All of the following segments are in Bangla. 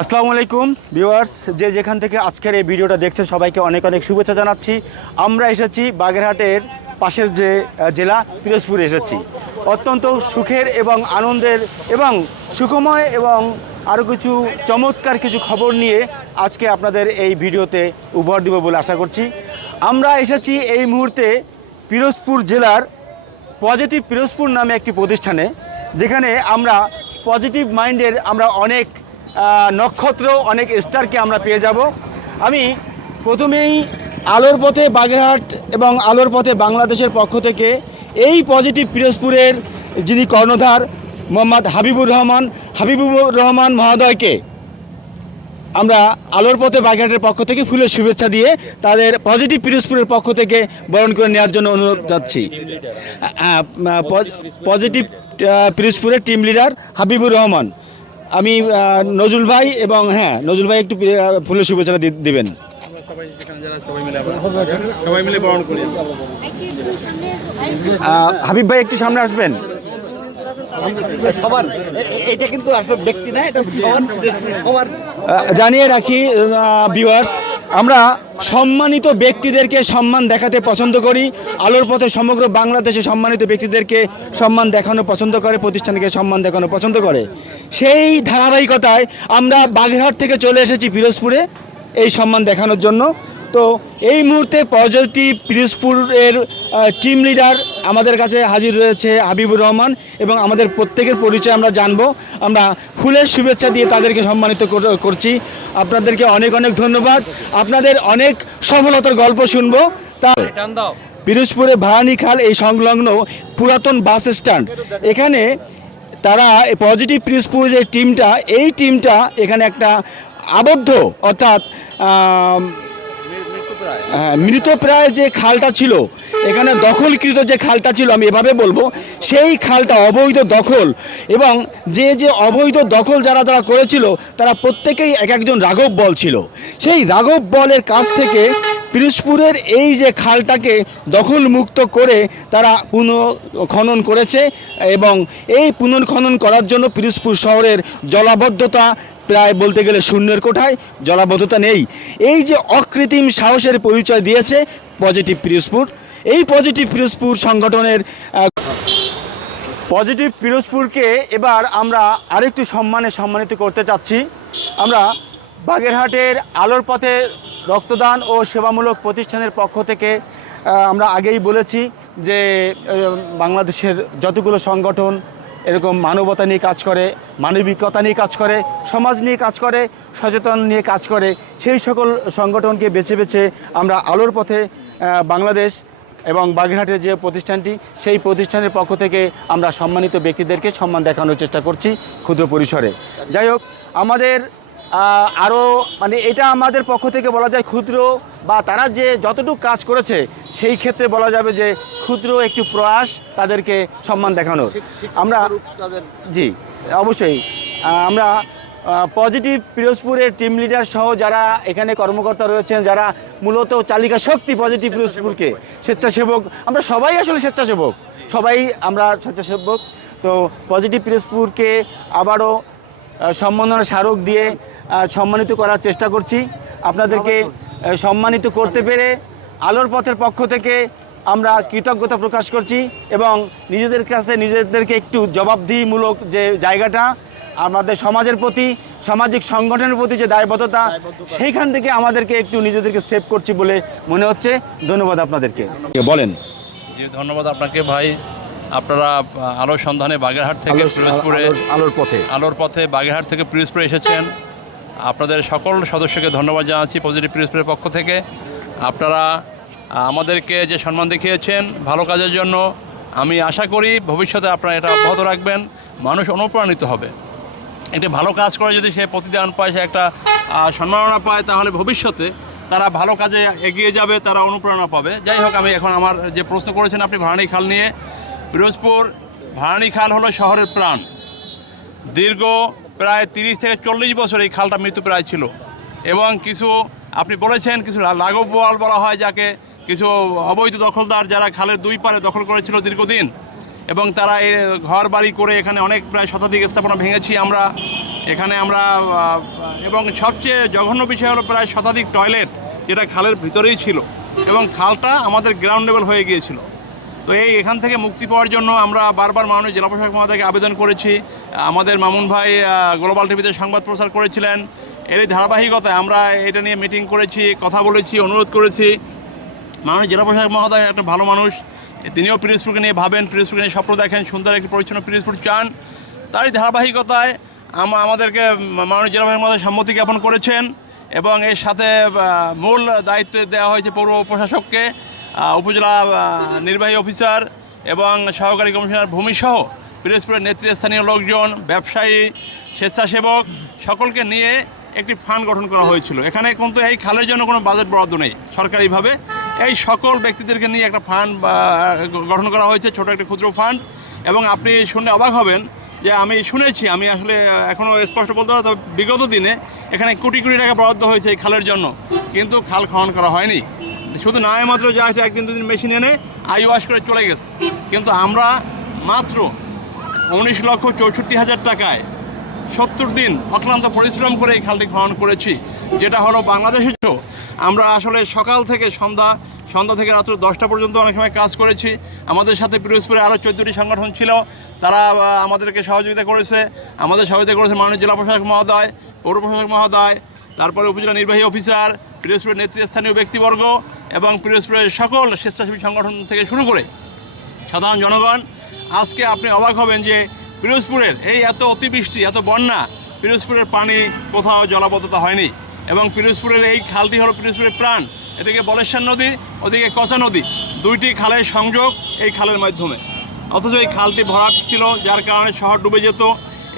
আসসালামু আলাইকুম ভিউয়ার্স, যে যেখান থেকে আজকের এই ভিডিওটা দেখছে সবাইকে অনেক অনেক শুভেচ্ছা জানাচ্ছি। আমরা এসেছি বাগেরহাটের পাশের যে জেলা, পিরোজপুরে এসেছি। অত্যন্ত সুখের এবং আনন্দের এবং সুখময় এবং আরও কিছু চমৎকার কিছু খবর নিয়ে আজকে আপনাদের এই ভিডিওতে উপহার দিব বলে আশা করছি। আমরা এসেছি এই মুহূর্তে পিরোজপুর জেলার পজিটিভ পিরোজপুর নামে একটি প্রতিষ্ঠানে, যেখানে আমরা পজিটিভ মাইন্ডের আমরা অনেক নক্ষত্র অনেক স্টারকে আমরা পেয়ে যাব। আমি প্রথমেই আলোর পথে বাগেরহাট এবং আলোর পথে বাংলাদেশের পক্ষ থেকে এই পজিটিভ পিরোজপুরের যিনি কর্ণধার, মোহাম্মদ হাবিবুর রহমান হাবিবুর রহমান মহোদয়কে আমরা আলোর পথে বাগেরহাটের পক্ষ থেকে ফুলের শুভেচ্ছা দিয়ে তাদের পজিটিভ পিরোজপুরের পক্ষ থেকে বরণ করে নেওয়ার জন্য অনুরোধ যাচ্ছি পজিটিভ পিরোজপুরের টিম লিডার হাবিবুর রহমান। আমি নজরুল ভাই এবং হ্যাঁ নজরুল ভাই একটু ফুলের শুভেচ্ছা দি- দিবেন। সবাই মিলে বরণ করি। আহ, হাবিব ভাই একটু সামনে আসবেন। সবার এ- এ- এটা কিন্তু আসলে ব্যক্তি না এটা সবার সবার। জানিয়ে রাখি ভিউয়ার্স আমরা সম্মানিত ব্যক্তিদেরকে সম্মান দেখাতে পছন্দ করি। আলোর পথে সমগ্র বাংলাদেশে সম্মানিত ব্যক্তিদেরকে সম্মান দেখানো পছন্দ করে, প্রতিষ্ঠানকে সম্মান দেখানো পছন্দ করে। সেই ধারাবাহিকতায় আমরা বাগেরহাট থেকে চলে এসেছি পিরোজপুরে এই সম্মান দেখানোর জন্য। তো এই মুহূর্তে পজিটিভ পিরোজপুরের টিম লিডার আমাদের কাছে হাজির রয়েছে হাবিবুর রহমান এবং আমাদের প্রত্যেকের পরিচয় আমরা জানব। আমরা ফুলের শুভেচ্ছা দিয়ে তাদেরকে সম্মানিত করছি। আপনাদেরকে অনেক অনেক ধন্যবাদ। আপনাদের অনেক সফলতার গল্প শুনব। তা পিরোজপুরে ভারানি খাল এই সংলগ্ন পুরাতন বাস স্ট্যান্ড। এখানে তারা পজিটিভ পিরোজপুর যে টিমটা এই টিমটা এখানে একটা আবদ্ধ অর্থাৎ হ্যাঁ, মৃতপ্রায় যে খালটা ছিল এখানে দখলকৃত যে খালটা ছিল, আমি এভাবে বলব, সেই খালটা অবৈধ দখল এবং যে যে অবৈধ দখল যারা যারা করেছিল, তারা প্রত্যেকেই এক একজন রাঘব বল ছিল। সেই রাঘব বলের কাছ থেকে পিরোজপুরের এই যে খালটাকে দখলমুক্ত করে তারা পুনঃখনন করেছে এবং এই পুনর্খনন করার জন্য পিরোজপুর শহরের জলাবদ্ধতা প্রায় বলতে গেলে শূন্যের কোঠায়, জলাবদ্ধতা নেই। এই যে অকৃত্রিম সাহসের পরিচয় দিয়েছে পজিটিভ পিরোজপুর। এই পজিটিভ পিরোজপুর সংগঠনের পজিটিভ পিরোজপুরকে এবার আমরা আরেকটু সম্মানে সম্মানিত করতে চাচ্ছি। আমরা বাগেরহাটের আলোর পথে রক্তদান ও সেবামূলক প্রতিষ্ঠানের পক্ষ থেকে আমরা আগেই বলেছি যে বাংলাদেশের যতগুলো সংগঠন এরকম মানবতা নিয়ে কাজ করে, মানবিকতা নিয়ে কাজ করে, সমাজ নিয়ে কাজ করে, সচেতন নিয়ে কাজ করে, সেই সকল সংগঠনকে বেছে বেছে আমরা আলোর পথে বাংলাদেশ এবং বাগেরহাটের যে প্রতিষ্ঠানটি সেই প্রতিষ্ঠানের পক্ষ থেকে আমরা সম্মানিত ব্যক্তিদেরকে সম্মান দেখানোর চেষ্টা করছি ক্ষুদ্র পরিসরে। যাই হোক আমাদের আরও মানে এটা আমাদের পক্ষ থেকে বলা যায় ক্ষুদ্র বা তারা যে যতটুকু কাজ করেছে সেই ক্ষেত্রে বলা যাবে যে ক্ষুদ্র একটু প্রয়াস তাদেরকে সম্মান দেখানোর। আমরা জি অবশ্যই। আমরা পজিটিভ পিরোজপুরের টিম লিডার সহ যারা এখানে কর্মকর্তা রয়েছেন, যারা মূলত চালিকা শক্তি পজিটিভ পিরোজপুরকে স্বেচ্ছাসেবক, আমরা সবাই আসলে স্বেচ্ছাসেবক, সবাই আমরা স্বেচ্ছাসেবক। তো পজিটিভ পিরোজপুরকে আবারও সম্মাননা স্মারক দিয়ে সম্মানিত করার চেষ্টা করছি। আপনাদেরকে সম্মানিত করতে পেরে আলোর পথের পক্ষ থেকে আমরা কৃতজ্ঞতা প্রকাশ করছি এবং নিজেদের কাছে নিজেদেরকে একটু জবাবদিহিমূলক যে জায়গাটা আমাদের সমাজের প্রতি সামাজিক সংগঠনের প্রতি যে দায়বদ্ধতা সেইখান থেকে আমাদেরকে একটু নিজেদেরকে সেভ করছি বলে মনে হচ্ছে। ধন্যবাদ আপনাদেরকে। বলেন। জি ধন্যবাদ আপনাকে ভাই। আপনারা আলোর সন্ধানে বাগেরহাট থেকে পিরোজপুরে আলোর পথে। আলোর পথে বাগেরহাট থেকে পিরোজপুরে এসেছেন। আপনাদের সকল সদস্যকে ধন্যবাদ জানাচ্ছি পজিটিভ পিরোজপুরের পক্ষ থেকে। আপনারা আমাদেরকে যে সম্মান দেখিয়েছেন ভালো কাজের জন্য আমি আশা করি ভবিষ্যতে আপনারা এটা অব্যাহত রাখবেন। মানুষ অনুপ্রাণিত হবে। একটি ভালো কাজ করে যদি সে প্রতিদান পায়, সে একটা সম্মাননা পায়, তাহলে ভবিষ্যতে তারা ভালো কাজে এগিয়ে যাবে, তারা অনুপ্রেরণা পাবে। যাই হোক, আমি এখন আমার যে প্রশ্ন করেছেন আপনি ভারানি খাল নিয়ে, পিরোজপুর ভারানি খাল হলো শহরের প্রাণ। দীর্ঘ প্রায় তিরিশ থেকে চল্লিশ বছর এই খালটা মৃত্যু প্রায় ছিল। এবং কিছু, আপনি বলেছেন, কিছু বল বলা হয়, যাকে কিছু অবৈধ দখলদার যারা খালের দুই পারে দখল করেছিল দীর্ঘদিন এবং তারা এই ঘর বাড়ি করে এখানে অনেক প্রায় শতাধিক স্থাপনা ভেঙেছি আমরা। এখানে আমরা এবং সবচেয়ে জঘন্য বিষয় হলো প্রায় শতাধিক টয়লেট যেটা খালের ভিতরেই ছিল এবং খালটা আমাদের গ্রাউন্ড লেভেল হয়ে গিয়েছিল। তো এই এখান থেকে মুক্তি পাওয়ার জন্য আমরা বারবার মাননীয় জেলা প্রশাসক মহোদয়কে আবেদন করেছি। আমাদের মামুন ভাই গ্লোবাল টিভিতে সংবাদ প্রচার করেছিলেন। এর ধারাবাহিকতায় আমরা এটা নিয়ে মিটিং করেছি, কথা বলেছি, অনুরোধ করেছি। মাননীয় জেলা প্রশাসক মহোদয় একটা ভালো মানুষ। তিনিও পিরিজপুরকে নিয়ে ভাবেন, পিরিজপুরকে নিয়ে স্বপ্ন দেখেন, সুন্দর একটি পরিচ্ছন্ন পিরিজপুর চান। তারই ধারাবাহিকতায় আমাদেরকে মাননীয় জেলা মহোদয় সম্মতি জ্ঞাপন করেছেন এবং এর সাথে মূল দায়িত্ব দেওয়া হয়েছে পৌর প্রশাসককে উপজেলা নির্বাহী অফিসার এবং সহকারী কমিশনার ভূমিসহ পিরোজপুরের নেতৃস্থানীয় লোকজন, ব্যবসায়ী, স্বেচ্ছাসেবক সকলকে নিয়ে একটি ফান্ড গঠন করা হয়েছিল। এখানে কিন্তু এই খালের জন্য কোনো বাজেট বরাদ্দ নেই, সরকারিভাবে। এই সকল ব্যক্তিদেরকে নিয়ে একটা ফান্ড গঠন করা হয়েছে, ছোট একটা ক্ষুদ্র ফান্ড এবং আপনি শুনে অবাক হবেন যে আমি শুনেছি, আমি আসলে এখনও স্পষ্ট বলতে পারব তবে বিগত দিনে এখানে কোটি কোটি টাকা বরাদ্দ হয়েছে এই খালের জন্য। কিন্তু খাল খনন করা হয়নি। শুধু নয় মাত্র যা হচ্ছে একদিন দুদিন মেশিন এনে আই ওয়াশ করে চলে গেছে। কিন্তু আমরা মাত্র উনিশ লক্ষ চৌষট্টি হাজার টাকায় সত্তর দিন অক্লান্ত পরিশ্রম করে এই খালটি খনন করেছি, যেটা হলো বাংলাদেশের আমরা আসলে সকাল থেকে সন্ধ্যা সন্ধ্যা থেকে রাত্র দশটা পর্যন্ত অনেক সময় কাজ করেছি। আমাদের সাথে পিরোজপুরে আরও চোদ্দোটি সংগঠন ছিল। তারা আমাদেরকে সহযোগিতা করেছে। আমাদের সহযোগিতা করেছে মাননীয় জেলা প্রশাসক মহোদয়, পৌর প্রশাসক মহোদয়, তারপরে উপজেলা নির্বাহী অফিসার, পিরোজপুরের নেতৃস্থানীয় ব্যক্তিবর্গ এবং পিরোজপুরের সকল স্বেচ্ছাসেবী সংগঠন থেকে শুরু করে সাধারণ জনগণ। আজকে আপনি অবাক হবেন যে পিরোজপুরের, এই এত অতিবৃষ্টি, এত বন্যা, পিরোজপুরের পানি কোথাও জলাবদ্ধতা হয়নি। এবং পিরোজপুরের এই খালটি হলো পিরোজপুরের প্রাণ। এদিকে বলেশ্বর নদী, ওদিকে কচা নদী, দুইটি খালের সংযোগ এই খালের মাধ্যমে। অথচ এই খালটি ভরাট ছিল, যার কারণে শহর ডুবে যেত।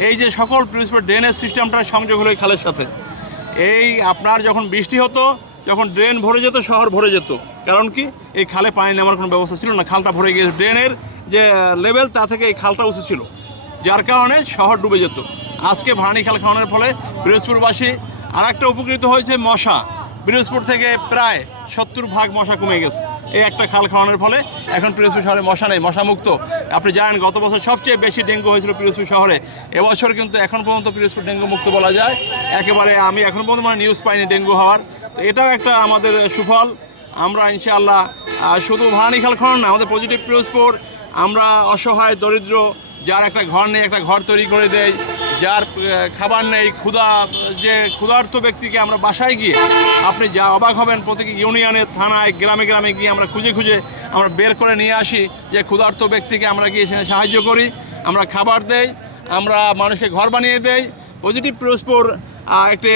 এই যে সকল পিরোজপুর ড্রেনেজ সিস্টেমটার সংযোগ হলো এই খালের সাথে। এই আপনার যখন বৃষ্টি হতো, যখন ড্রেন ভরে যেত, শহর ভরে যেত। কারণ কি? এই খালে পানি নেওয়ার কোনো ব্যবস্থা ছিল না। খালটা ভরে গিয়েছে। ড্রেনের যে লেভেল তা থেকে এই খালটা উঁচু ছিল। যার কারণে শহর ডুবে যেত। আজকে ভাড়ানি খাল খাওয়ানোর ফলে পিরোজপুরবাসী আর একটা উপকৃত হয়েছে মশা। পিরোজপুর থেকে প্রায় সত্তর ভাগ মশা কমে গেছে। এই একটা খাল খাওয়ানোর ফলে এখন পিরোজপুর শহরে মশা নেই মশামুক্ত আপনি জানেন, গত বছর সবচেয়ে বেশি ডেঙ্গু হয়েছিল পিরোজপুর শহরে। এবছর কিন্তু এখন পর্যন্ত পিরোজপুর ডেঙ্গু মুক্ত বলা যায়। একেবারে আমি এখন পর্যন্ত মানে নিউজ পাইনি ডেঙ্গু হওয়ার। তো এটাও একটা আমাদের সুফল। আমরা ইনশাআল্লাহ শুধু ভাড়ানি খাল খনন না, আমাদের পজিটিভ পিরোজপুর, আমরা অসহায়, দরিদ্র যার একটা ঘর নেই, একটা ঘর তৈরি করে দেয়, যার খাবার নেই, ক্ষুধা, যে ক্ষুধার্ত ব্যক্তিকে আমরা বাসায় গিয়ে আপনি যা অবাক হবেন প্রত্যেক ইউনিয়নের থানায়, গ্রামে গ্রামে গিয়ে আমরা খুঁজে খুঁজে আমরা বের করে নিয়ে আসি যে ক্ষুধার্ত ব্যক্তিকে আমরা গিয়ে সেখানে সাহায্য করি, আমরা খাবার দেই, আমরা মানুষকে ঘর বানিয়ে দেই পজিটিভ পিরোজপুর একটি